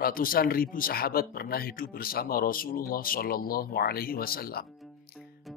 Ratusan ribu sahabat pernah hidup bersama Rasulullah Shallallahu Alaihi Wasallam.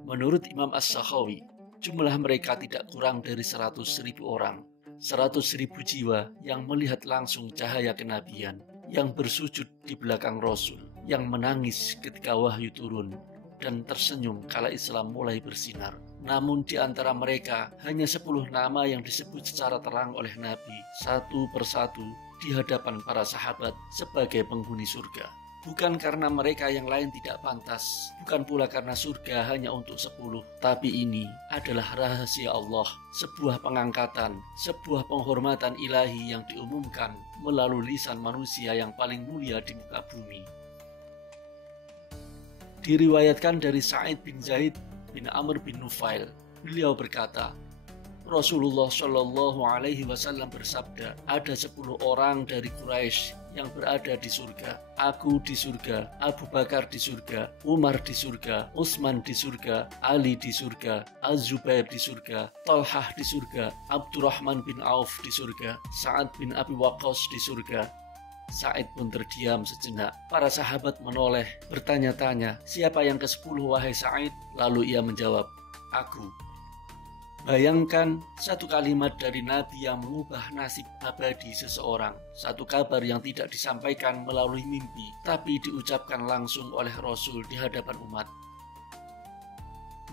Menurut Imam As-Sakhawi, jumlah mereka tidak kurang dari 100.000 orang, 100.000 jiwa yang melihat langsung cahaya kenabian, yang bersujud di belakang Rasul, yang menangis ketika wahyu turun, dan tersenyum kala Islam mulai bersinar. Namun di antara mereka hanya 10 nama yang disebut secara terang oleh Nabi satu persatu di hadapan para sahabat sebagai penghuni surga. Bukan karena mereka yang lain tidak pantas, bukan pula karena surga hanya untuk 10, tapi ini adalah rahasia Allah, sebuah pengangkatan, sebuah penghormatan ilahi yang diumumkan melalui lisan manusia yang paling mulia di muka bumi. Diriwayatkan dari Sa'id bin Zaid bin Amr bin Nufail, beliau berkata, Rasulullah Shallallahu Alaihi Wasallam bersabda, ada 10 orang dari Quraisy yang berada di surga. Aku di surga, Abu Bakar di surga, Umar di surga, Utsman di surga, Ali di surga, Az-Zubair di surga, Talhah di surga, Abdurrahman bin Auf di surga, Sa'ad bin Abi Waqqas di surga. Sa'id pun terdiam sejenak. Para sahabat menoleh, bertanya-tanya, siapa yang ke-10 wahai Sa'id? Lalu ia menjawab, aku. Bayangkan satu kalimat dari Nabi yang mengubah nasib abadi seseorang. Satu kabar yang tidak disampaikan melalui mimpi, tapi diucapkan langsung oleh Rasul di hadapan umat.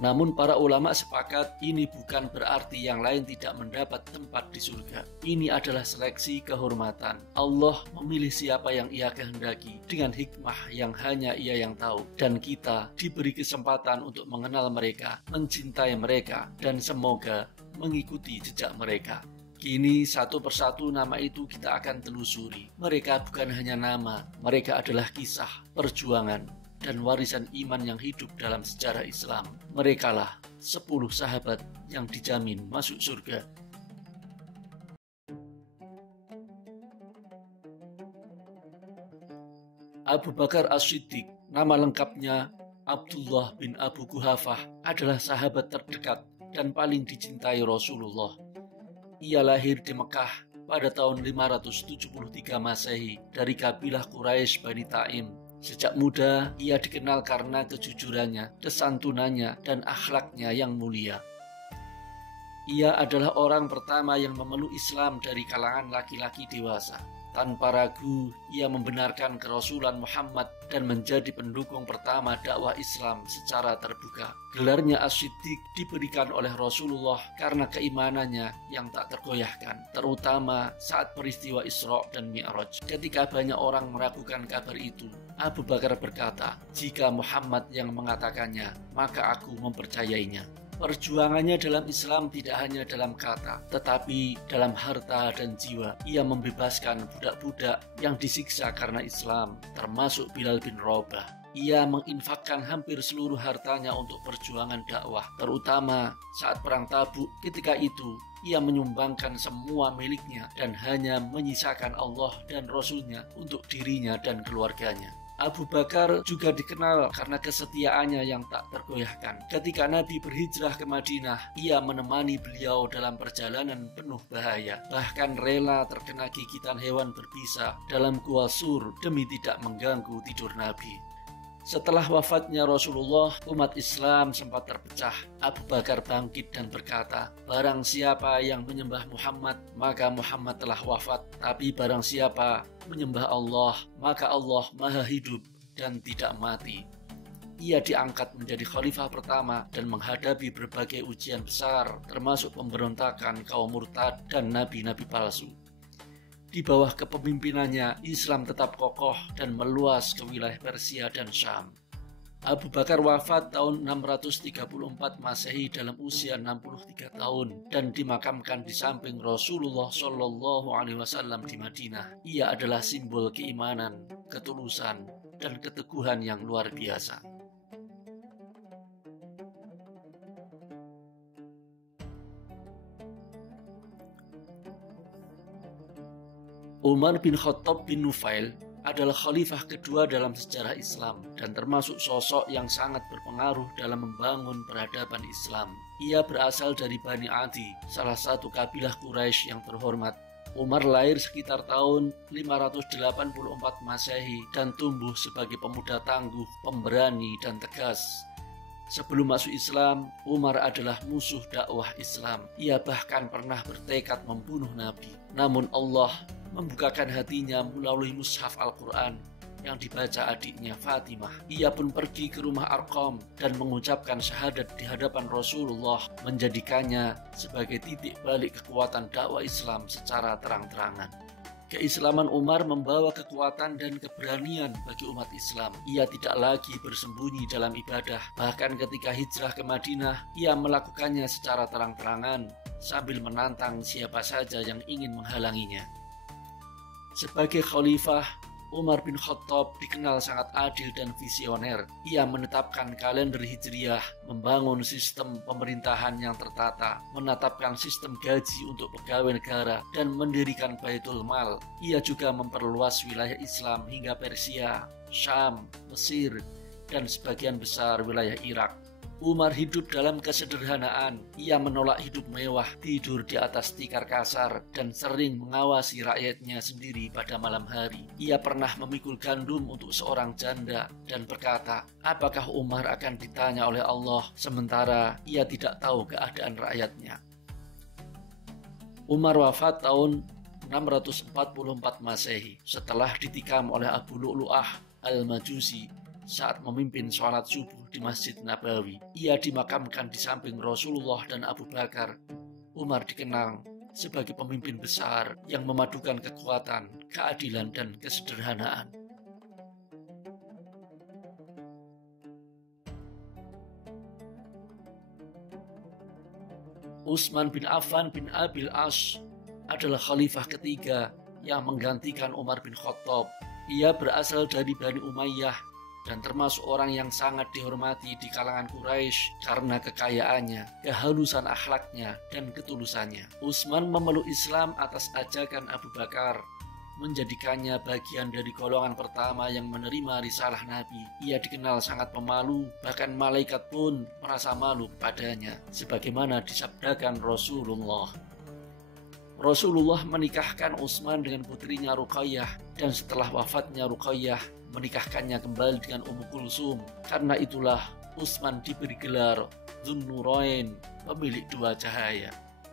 Namun para ulama sepakat ini bukan berarti yang lain tidak mendapat tempat di surga. Ini adalah seleksi kehormatan. Allah memilih siapa yang ia kehendaki dengan hikmah yang hanya ia yang tahu. Dan kita diberi kesempatan untuk mengenal mereka, mencintai mereka, dan semoga mengikuti jejak mereka. Kini satu persatu nama itu kita akan telusuri. Mereka bukan hanya nama, mereka adalah kisah, perjuangan, dan warisan iman yang hidup dalam sejarah Islam. Merekalah 10 sahabat yang dijamin masuk surga. Abu Bakar As-Siddiq, nama lengkapnya Abdullah bin Abu Quhafah, adalah sahabat terdekat dan paling dicintai Rasulullah. Ia lahir di Mekah pada tahun 573 Masehi dari kabilah Quraisy Bani Taim. Sejak muda, ia dikenal karena kejujurannya, kesantunannya, dan akhlaknya yang mulia. Ia adalah orang pertama yang memeluk Islam dari kalangan laki-laki dewasa. Tanpa ragu, ia membenarkan kerasulan Muhammad dan menjadi pendukung pertama dakwah Islam secara terbuka. Gelarnya As-Siddiq diberikan oleh Rasulullah karena keimanannya yang tak tergoyahkan, terutama saat peristiwa Isra dan Mi'raj. Ketika banyak orang meragukan kabar itu, Abu Bakar berkata, jika Muhammad yang mengatakannya, maka aku mempercayainya. Perjuangannya dalam Islam tidak hanya dalam kata, tetapi dalam harta dan jiwa. Ia membebaskan budak-budak yang disiksa karena Islam, termasuk Bilal bin Rabah. Ia menginfakkan hampir seluruh hartanya untuk perjuangan dakwah, terutama saat perang Tabuk. Ketika itu, ia menyumbangkan semua miliknya dan hanya menyisakan Allah dan Rasul-Nya untuk dirinya dan keluarganya. Abu Bakar juga dikenal karena kesetiaannya yang tak tergoyahkan. Ketika Nabi berhijrah ke Madinah, ia menemani beliau dalam perjalanan penuh bahaya. Bahkan rela terkena gigitan hewan berbisa dalam gua Sur demi tidak mengganggu tidur Nabi. Setelah wafatnya Rasulullah, umat Islam sempat terpecah. Abu Bakar bangkit dan berkata, barang siapa yang menyembah Muhammad, maka Muhammad telah wafat. Tapi barang siapa menyembah Allah, maka Allah maha hidup dan tidak mati. Ia diangkat menjadi khalifah pertama dan menghadapi berbagai ujian besar, termasuk pemberontakan kaum murtad dan nabi-nabi palsu. Di bawah kepemimpinannya, Islam tetap kokoh dan meluas ke wilayah Persia dan Syam. Abu Bakar wafat tahun 634 Masehi dalam usia 63 tahun dan dimakamkan di samping Rasulullah Shallallahu Alaihi Wasallam di Madinah. Ia adalah simbol keimanan, ketulusan, dan keteguhan yang luar biasa. Umar bin Khattab bin Nufail adalah khalifah kedua dalam sejarah Islam dan termasuk sosok yang sangat berpengaruh dalam membangun peradaban Islam. Ia berasal dari Bani Adi, salah satu kabilah Quraisy yang terhormat. Umar lahir sekitar tahun 584 Masehi dan tumbuh sebagai pemuda tangguh, pemberani, dan tegas. Sebelum masuk Islam, Umar adalah musuh dakwah Islam. Ia bahkan pernah bertekad membunuh Nabi. Namun Allah membukakan hatinya melalui mushaf Al-Quran yang dibaca adiknya Fatimah. Ia pun pergi ke rumah Arqam dan mengucapkan syahadat di hadapan Rasulullah, menjadikannya sebagai titik balik kekuatan dakwah Islam secara terang-terangan. Keislaman Umar membawa kekuatan dan keberanian bagi umat Islam. Ia tidak lagi bersembunyi dalam ibadah. Bahkan ketika hijrah ke Madinah, ia melakukannya secara terang-terangan sambil menantang siapa saja yang ingin menghalanginya. Sebagai khalifah, Umar bin Khattab dikenal sangat adil dan visioner. Ia menetapkan kalender Hijriah, membangun sistem pemerintahan yang tertata, menetapkan sistem gaji untuk pegawai negara, dan mendirikan Baitul Mal. Ia juga memperluas wilayah Islam hingga Persia, Syam, Mesir, dan sebagian besar wilayah Irak. Umar hidup dalam kesederhanaan. Ia menolak hidup mewah, tidur di atas tikar kasar, dan sering mengawasi rakyatnya sendiri pada malam hari. Ia pernah memikul gandum untuk seorang janda dan berkata, apakah Umar akan ditanya oleh Allah sementara ia tidak tahu keadaan rakyatnya? Umar wafat tahun 644 Masehi setelah ditikam oleh Abu Lu'lu'ah al-Majusi saat memimpin sholat subuh di Masjid Nabawi. Ia dimakamkan di samping Rasulullah dan Abu Bakar. Umar dikenal sebagai pemimpin besar yang memadukan kekuatan, keadilan, dan kesederhanaan. Utsman bin Affan bin Abil As adalah khalifah ketiga yang menggantikan Umar bin Khattab. Ia berasal dari Bani Umayyah dan termasuk orang yang sangat dihormati di kalangan Quraisy karena kekayaannya, kehalusan akhlaknya, dan ketulusannya. Utsman memeluk Islam atas ajakan Abu Bakar, menjadikannya bagian dari golongan pertama yang menerima risalah Nabi. Ia dikenal sangat pemalu, bahkan malaikat pun merasa malu kepadanya, sebagaimana disabdakan Rasulullah. Rasulullah menikahkan Utsman dengan putrinya Ruqayyah, dan setelah wafatnya Ruqayyah, menikahkannya kembali dengan Ummu Kulsum. Karena itulah Utsman diberi gelar Dzun-Nurain, pemilik dua cahaya.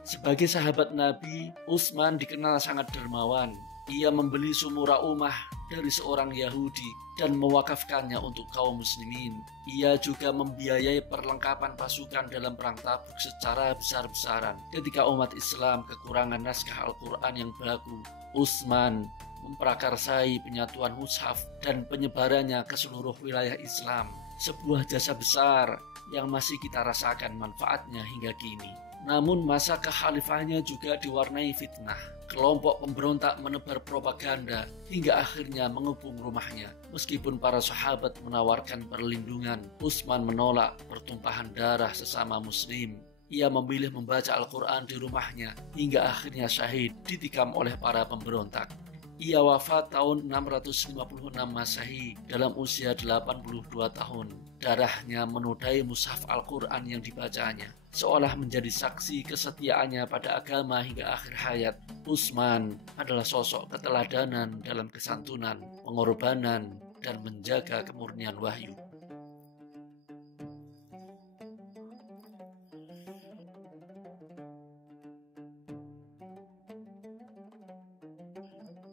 Sebagai sahabat Nabi, Utsman dikenal sangat dermawan. Ia membeli sumura umah dari seorang Yahudi dan mewakafkannya untuk kaum muslimin. Ia juga membiayai perlengkapan pasukan dalam perang Tabuk secara besar-besaran. Ketika umat Islam kekurangan naskah Al-Quran yang baku, Utsman memprakarsai penyatuan mushaf dan penyebarannya ke seluruh wilayah Islam. Sebuah jasa besar yang masih kita rasakan manfaatnya hingga kini. Namun masa kekhalifahannya juga diwarnai fitnah. Kelompok pemberontak menebar propaganda hingga akhirnya mengepung rumahnya. Meskipun para sahabat menawarkan perlindungan, Utsman menolak pertumpahan darah sesama muslim. Ia memilih membaca Al-Quran di rumahnya hingga akhirnya syahid ditikam oleh para pemberontak. Ia wafat tahun 656 Masehi dalam usia 82 tahun. Darahnya menodai mushaf Al-Quran yang dibacanya, seolah menjadi saksi kesetiaannya pada agama hingga akhir hayat. Utsman adalah sosok keteladanan dalam kesantunan, pengorbanan, dan menjaga kemurnian wahyu.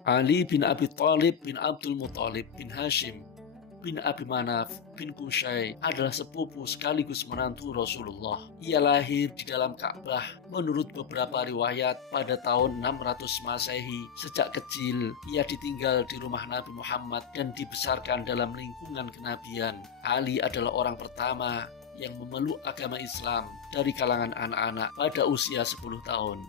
Ali bin Abi Thalib bin Abdul Muthalib bin Hashim bin Abi Manaf bin Qusay adalah sepupu sekaligus menantu Rasulullah. Ia lahir di dalam Ka'bah menurut beberapa riwayat pada tahun 600 Masehi. Sejak kecil, ia ditinggal di rumah Nabi Muhammad dan dibesarkan dalam lingkungan kenabian. Ali adalah orang pertama yang memeluk agama Islam dari kalangan anak-anak pada usia 10 tahun.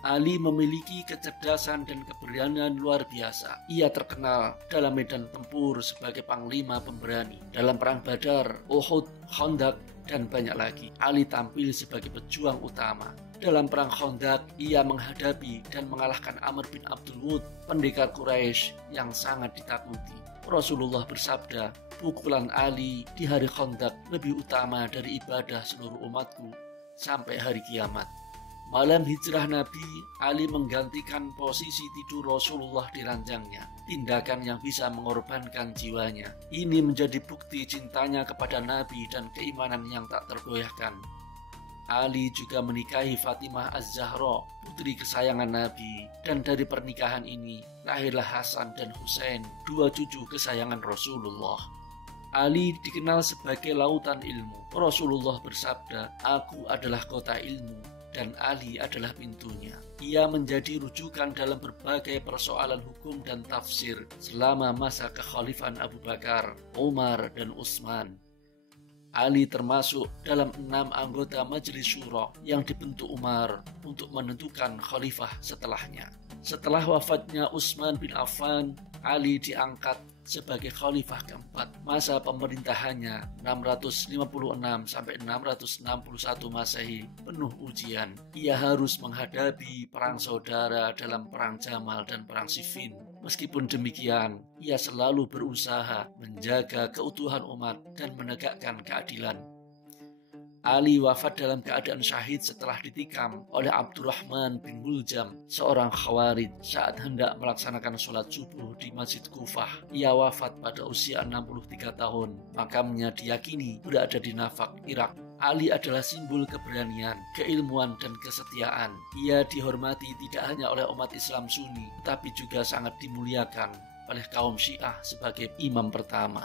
Ali memiliki kecerdasan dan keberanian luar biasa. Ia terkenal dalam medan tempur sebagai panglima pemberani. Dalam perang Badar, Uhud, Khandaq, dan banyak lagi, Ali tampil sebagai pejuang utama. Dalam perang Khandaq, ia menghadapi dan mengalahkan Amr bin Abdul Wud, pendekar Quraisy yang sangat ditakuti. Rasulullah bersabda, pukulan Ali di hari Khandaq lebih utama dari ibadah seluruh umatku sampai hari kiamat. Malam hijrah Nabi, Ali menggantikan posisi tidur Rasulullah di ranjangnya, tindakan yang bisa mengorbankan jiwanya. Ini menjadi bukti cintanya kepada Nabi dan keimanan yang tak tergoyahkan. Ali juga menikahi Fatimah Az-Zahra, putri kesayangan Nabi, dan dari pernikahan ini lahirlah Hasan dan Husain, dua cucu kesayangan Rasulullah. Ali dikenal sebagai lautan ilmu. Rasulullah bersabda, "Aku adalah kota ilmu, dan Ali adalah pintunya." Ia menjadi rujukan dalam berbagai persoalan hukum dan tafsir selama masa kekhalifahan Abu Bakar, Umar, dan Utsman. Ali termasuk dalam 6 anggota Majelis Syuro yang dibentuk Umar untuk menentukan khalifah setelahnya. Setelah wafatnya Utsman bin Affan, Ali diangkat sebagai khalifah keempat. Masa pemerintahannya 656 sampai 661 Masehi penuh ujian. Ia harus menghadapi perang saudara dalam perang Jamal dan perang Siffin. Meskipun demikian, ia selalu berusaha menjaga keutuhan umat dan menegakkan keadilan. Ali wafat dalam keadaan syahid setelah ditikam oleh Abdurrahman bin Muljam, seorang khawarij, saat hendak melaksanakan sholat subuh di Masjid Kufah. Ia wafat pada usia 63 tahun. Makamnya diyakini berada di Nafaq, Irak. Ali adalah simbol keberanian, keilmuan, dan kesetiaan. Ia dihormati tidak hanya oleh umat Islam Sunni, tetapi juga sangat dimuliakan oleh kaum Syiah sebagai imam pertama.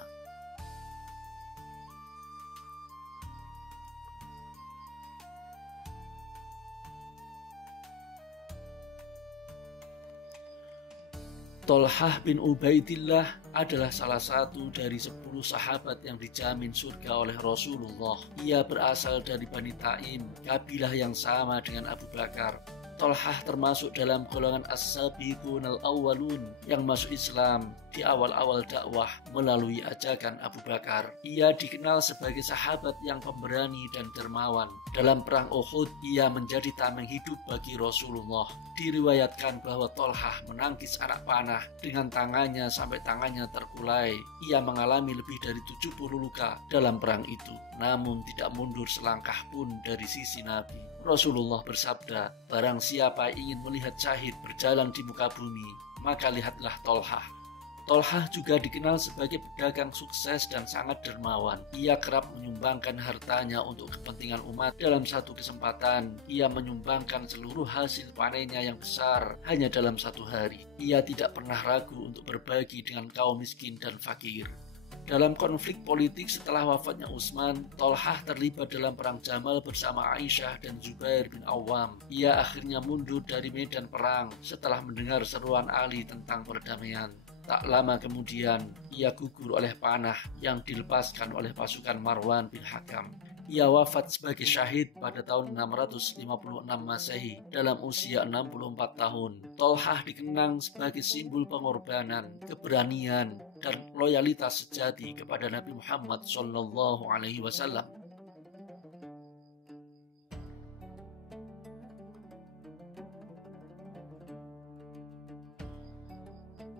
Tolhah bin Ubaidillah adalah salah satu dari 10 sahabat yang dijamin surga oleh Rasulullah. Ia berasal dari Bani Taim, kabilah yang sama dengan Abu Bakar. Tolhah termasuk dalam golongan as-sabiqun al-awwalun yang masuk Islam di awal-awal dakwah melalui ajakan Abu Bakar. Ia dikenal sebagai sahabat yang pemberani dan dermawan. Dalam perang Uhud, ia menjadi tameng hidup bagi Rasulullah. Diriwayatkan bahwa Tolhah menangkis anak panah dengan tangannya sampai tangannya terkulai. Ia mengalami lebih dari 70 luka dalam perang itu, namun tidak mundur selangkah pun dari sisi Nabi. Rasulullah bersabda, "Barang siapa ingin melihat syahid berjalan di muka bumi, maka lihatlah Tolhah." Tolhah juga dikenal sebagai pedagang sukses dan sangat dermawan. Ia kerap menyumbangkan hartanya untuk kepentingan umat. Dalam satu kesempatan, ia menyumbangkan seluruh hasil panennya yang besar hanya dalam satu hari. Ia tidak pernah ragu untuk berbagi dengan kaum miskin dan fakir. Dalam konflik politik setelah wafatnya Utsman, Tolhah terlibat dalam perang Jamal bersama Aisyah dan Zubair bin Awam. Ia akhirnya mundur dari medan perang setelah mendengar seruan Ali tentang perdamaian. Tak lama kemudian, ia gugur oleh panah yang dilepaskan oleh pasukan Marwan bin Hakam. Ia wafat sebagai syahid pada tahun 656 Masehi dalam usia 64 tahun. Tolhah dikenang sebagai simbol pengorbanan, keberanian, dan loyalitas sejati kepada Nabi Muhammad SAW.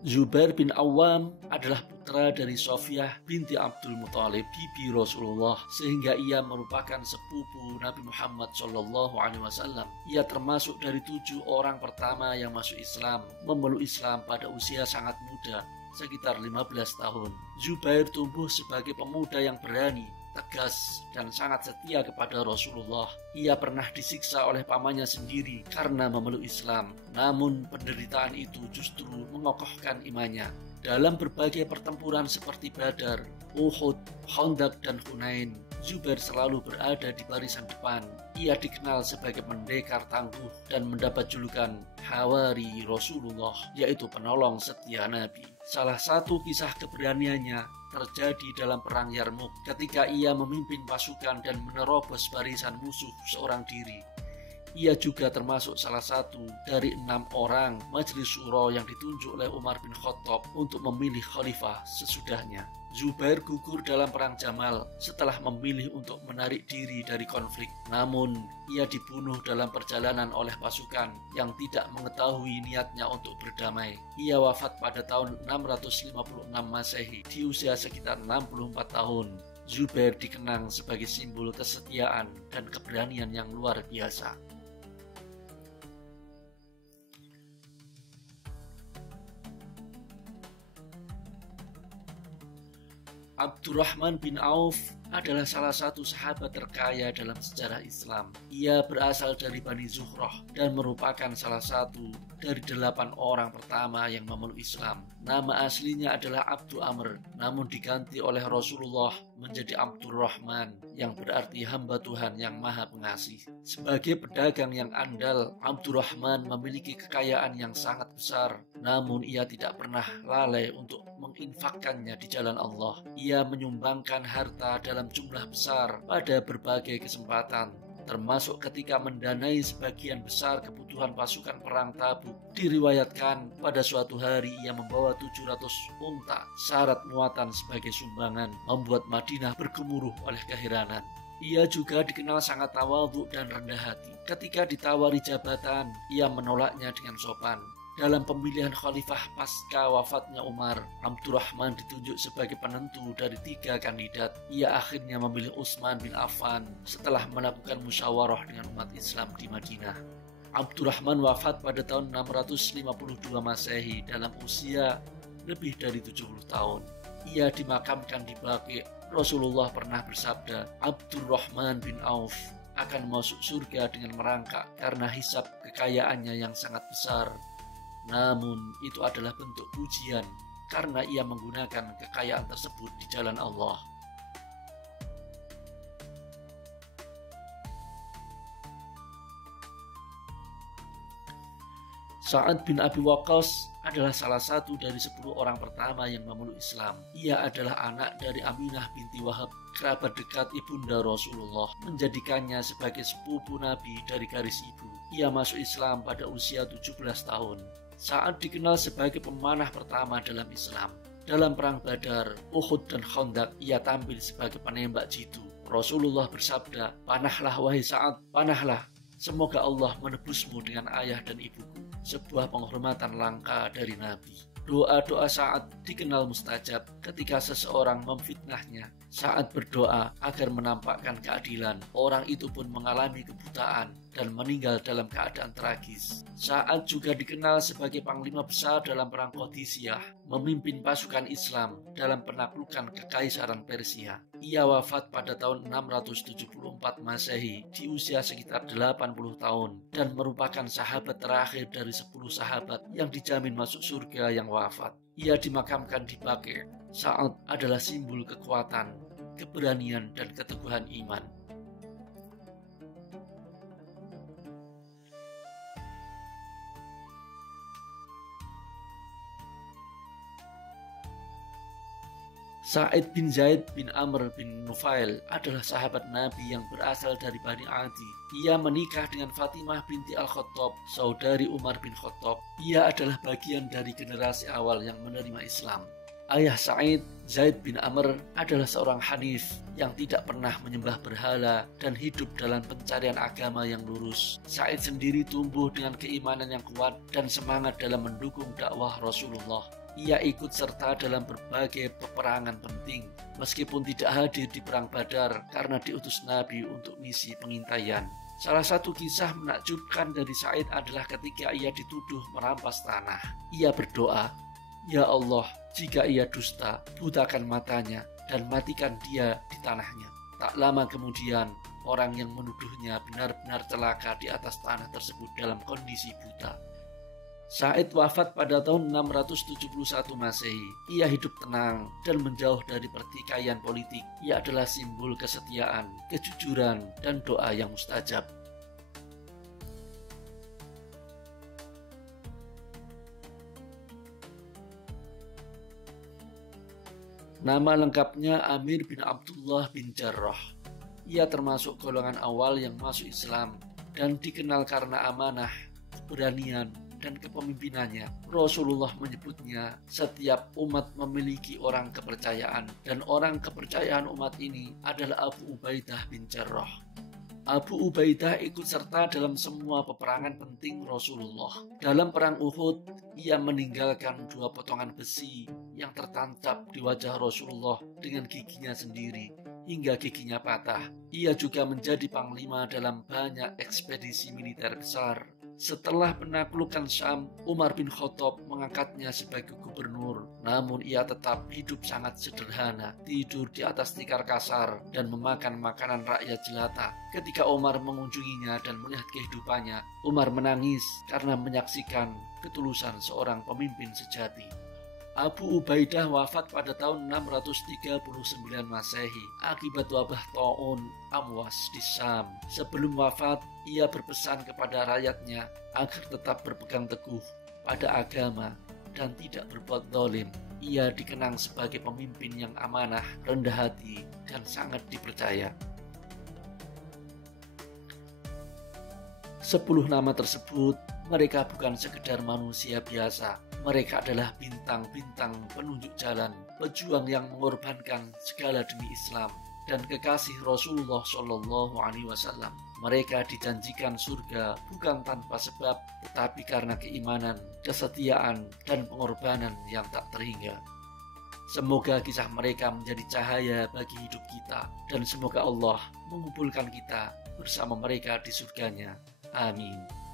Zubair bin Awam adalah putra dari Sofiyah binti Abdul Muthalib, bibi Rasulullah, sehingga ia merupakan sepupu Nabi Muhammad SAW. Ia termasuk dari 7 orang pertama yang masuk Islam, memeluk Islam pada usia sangat muda, sekitar 15 tahun. Zubair tumbuh sebagai pemuda yang berani, tegas, dan sangat setia kepada Rasulullah. Ia pernah disiksa oleh pamannya sendiri karena memeluk Islam. Namun penderitaan itu justru mengokohkan imannya. Dalam berbagai pertempuran seperti Badar, Uhud, Khandaq, dan Hunain, Zubair selalu berada di barisan depan. Ia dikenal sebagai pendekar tangguh dan mendapat julukan Hawari Rasulullah, yaitu penolong setia Nabi. Salah satu kisah keberaniannya terjadi dalam perang Yarmuk ketika ia memimpin pasukan dan menerobos barisan musuh seorang diri. Ia juga termasuk salah satu dari 6 orang Majelis Syuro yang ditunjuk oleh Umar bin Khattab untuk memilih khalifah sesudahnya. Zubair gugur dalam perang Jamal setelah memilih untuk menarik diri dari konflik. Namun, ia dibunuh dalam perjalanan oleh pasukan yang tidak mengetahui niatnya untuk berdamai. Ia wafat pada tahun 656 Masehi di usia sekitar 64 tahun. Zubair dikenang sebagai simbol kesetiaan dan keberanian yang luar biasa. Abdurrahman bin Auf adalah salah satu sahabat terkaya dalam sejarah Islam. Ia berasal dari Bani Zuhrah dan merupakan salah satu dari 8 orang pertama yang memeluk Islam. Nama aslinya adalah Abdu Amr, namun diganti oleh Rasulullah menjadi Abdurrahman, yang berarti hamba Tuhan yang maha pengasih. Sebagai pedagang yang andal, Abdurrahman memiliki kekayaan yang sangat besar, namun ia tidak pernah lalai untuk menginfakkannya di jalan Allah. Ia menyumbangkan harta dalam jumlah besar pada berbagai kesempatan, termasuk ketika mendanai sebagian besar kebutuhan pasukan perang Tabuk. Diriwayatkan pada suatu hari ia membawa 700 unta syarat muatan sebagai sumbangan, membuat Madinah bergemuruh oleh keheranan. Ia juga dikenal sangat tawadhu dan rendah hati. Ketika ditawari jabatan, ia menolaknya dengan sopan. Dalam pemilihan khalifah pasca wafatnya Umar, Abdurrahman ditunjuk sebagai penentu dari 3 kandidat. Ia akhirnya memilih Utsman bin Affan setelah melakukan musyawarah dengan umat Islam di Madinah. Abdurrahman wafat pada tahun 652 Masehi dalam usia lebih dari 70 tahun. Ia dimakamkan di Baqi'. Rasulullah pernah bersabda, Abdurrahman bin Auf akan masuk surga dengan merangkak karena hisab kekayaannya yang sangat besar. Namun itu adalah bentuk pujian karena ia menggunakan kekayaan tersebut di jalan Allah. Sa'ad bin Abi Waqqas adalah salah satu dari 10 orang pertama yang memeluk Islam. Ia adalah anak dari Aminah binti Wahab, kerabat dekat ibunda Rasulullah, menjadikannya sebagai sepupu Nabi dari garis ibu. Ia masuk Islam pada usia 17 tahun. Sa'ad dikenal sebagai pemanah pertama dalam Islam. Dalam perang Badar, Uhud, dan Khandaq, ia tampil sebagai penembak jitu. Rasulullah bersabda, "Panahlah wahai Sa'ad, panahlah. Semoga Allah menebusmu dengan ayah dan ibuku." Sebuah penghormatan langka dari Nabi. Doa-doa Sa'ad dikenal mustajab. Ketika seseorang memfitnahnya, Sa'ad berdoa agar menampakkan keadilan. Orang itu pun mengalami kebutaan dan meninggal dalam keadaan tragis. Sa'ad juga dikenal sebagai panglima besar dalam perang Qadisiyah, memimpin pasukan Islam dalam penaklukan kekaisaran Persia. Ia wafat pada tahun 674 Masehi di usia sekitar 80 tahun dan merupakan sahabat terakhir dari 10 sahabat yang dijamin masuk surga yang wafat. Ia dimakamkan di Baqi'. Sa'ad adalah simbol kekuatan, keberanian, dan keteguhan iman. Sa'id bin Zaid bin Amr bin Nufail adalah sahabat Nabi yang berasal dari Bani Adi. Ia menikah dengan Fatimah binti Al-Khattab, saudari Umar bin Khattab. Ia adalah bagian dari generasi awal yang menerima Islam. Ayah Sa'id, Zaid bin Amr, adalah seorang Hanif yang tidak pernah menyembah berhala dan hidup dalam pencarian agama yang lurus. Sa'id sendiri tumbuh dengan keimanan yang kuat dan semangat dalam mendukung dakwah Rasulullah. Ia ikut serta dalam berbagai peperangan penting, meskipun tidak hadir di perang Badar karena diutus Nabi untuk misi pengintaian. Salah satu kisah menakjubkan dari Sa'id adalah ketika ia dituduh merampas tanah. Ia berdoa, "Ya Allah, jika ia dusta, butakan matanya dan matikan dia di tanahnya." Tak lama kemudian, orang yang menuduhnya benar-benar celaka di atas tanah tersebut dalam kondisi buta. Sa'id wafat pada tahun 671 Masehi. Ia hidup tenang dan menjauh dari pertikaian politik. Ia adalah simbol kesetiaan, kejujuran, dan doa yang mustajab. Nama lengkapnya Amir bin Abdullah bin Jarrah. Ia termasuk golongan awal yang masuk Islam dan dikenal karena amanah, keberanian, dan kepemimpinannya. Rasulullah menyebutnya, setiap umat memiliki orang kepercayaan, dan orang kepercayaan umat ini adalah Abu Ubaidah bin Jarrah. Abu Ubaidah ikut serta dalam semua peperangan penting Rasulullah. Dalam perang Uhud, ia meninggalkan 2 potongan besi yang tertancap di wajah Rasulullah dengan giginya sendiri hingga giginya patah. Ia juga menjadi panglima dalam banyak ekspedisi militer besar Setelah penaklukan Syam, Umar bin Khattab mengangkatnya sebagai gubernur. Namun ia tetap hidup sangat sederhana, tidur di atas tikar kasar dan memakan makanan rakyat jelata. Ketika Umar mengunjunginya dan melihat kehidupannya, Umar menangis karena menyaksikan ketulusan seorang pemimpin sejati. Abu Ubaidah wafat pada tahun 639 Masehi akibat wabah Ta'un Amwas di Syam. Sebelum wafat, ia berpesan kepada rakyatnya agar tetap berpegang teguh pada agama dan tidak berbuat zalim. Ia dikenang sebagai pemimpin yang amanah, rendah hati, dan sangat dipercaya. 10 nama tersebut, mereka bukan sekedar manusia biasa. Mereka adalah bintang-bintang penunjuk jalan, pejuang yang mengorbankan segala demi Islam dan kekasih Rasulullah Shallallahu Alaihi Wasallam. Mereka dijanjikan surga bukan tanpa sebab, tetapi karena keimanan, kesetiaan, dan pengorbanan yang tak terhingga. Semoga kisah mereka menjadi cahaya bagi hidup kita, dan semoga Allah mengumpulkan kita bersama mereka di surganya. Amin.